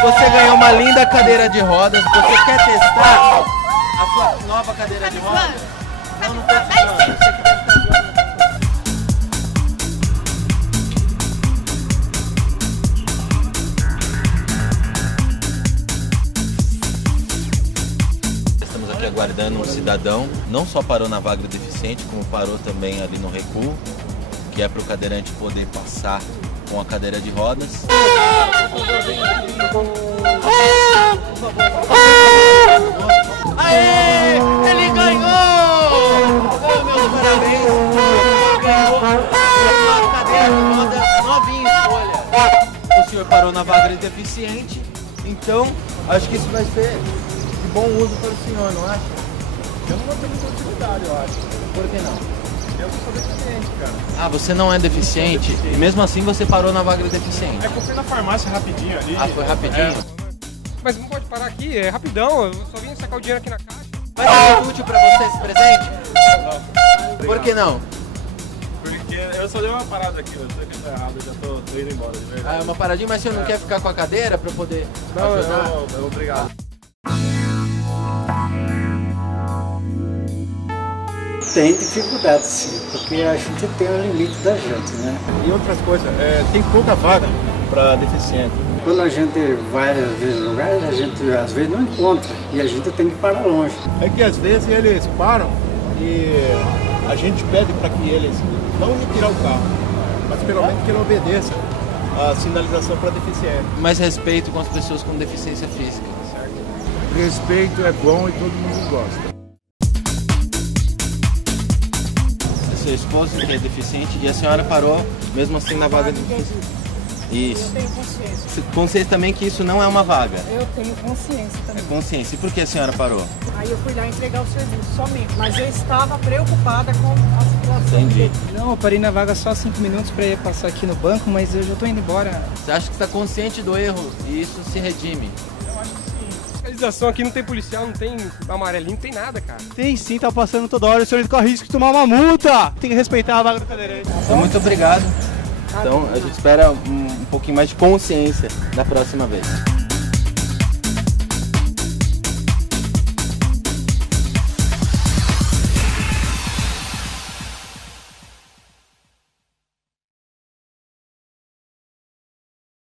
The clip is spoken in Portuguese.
Você ganhou uma linda cadeira de rodas. Você quer testar a sua nova cadeira de rodas? Não, não tô zoando. Você que deve estar zoando. Estamos aqui aguardando um cidadão. Não só parou na vaga do deficiente, como parou também ali no recuo, que é para o cadeirante poder passar com a cadeira de rodas. Aê! Ele ganhou! Oh, meus parabéns! Ele ganhou uma cadeira de rodas novinha em folha. O senhor parou na vaga de deficiente, então acho que isso vai ser de bom uso para o senhor, não acha? Eu não vou ter muita utilidade, eu acho. Por que não? Eu sou deficiente, cara. Ah, você não é deficiente? E mesmo assim você parou na vaga de deficiente? É que eu fui na farmácia rapidinho ali. Ah, foi rapidinho? É. Mas não pode parar aqui, é rapidão, eu só vim sacar o dinheiro aqui na caixa. Vai ser útil pra você esse presente? Não. Por que não? Porque eu só dei uma parada aqui, eu sei que tá errado, eu já tô indo embora, de verdade. Ah, é uma paradinha, mas o senhor não quer ficar com a cadeira pra poder ajudar? Não, obrigado. Tem dificuldade sim, porque a gente tem o limite da gente, né? E outras coisas, tem pouca vaga para deficiente. Quando a gente vai às vezes em lugares, a gente às vezes não encontra e a gente tem que parar longe. É que às vezes eles param e a gente pede para que eles não retirar o carro, mas pelo menos que ele obedeça a sinalização para deficiente. Mais respeito com as pessoas com deficiência física. Respeito é bom e todo mundo gosta. Seu esposo que é deficiente e a senhora parou mesmo assim na vaga de deficiente. Isso. Eu tenho consciência. Consciência também que isso não é uma vaga. Eu tenho consciência também. É consciência. E por que a senhora parou? Aí eu fui lá entregar o serviço somente. Mas eu estava preocupada com a situação. Entendi. Não, eu parei na vaga só 5 minutos para ir passar aqui no banco, mas eu já tô indo embora. Você acha que está consciente do erro e isso se redime? Fiscalização aqui não tem policial, não tem amarelinho, não tem nada, cara. Tem sim, tá passando toda hora, o senhor corre risco de tomar uma multa. Tem que respeitar a vaga do cadeirante. Então, muito obrigado. Então a gente espera um pouquinho mais de consciência da próxima vez.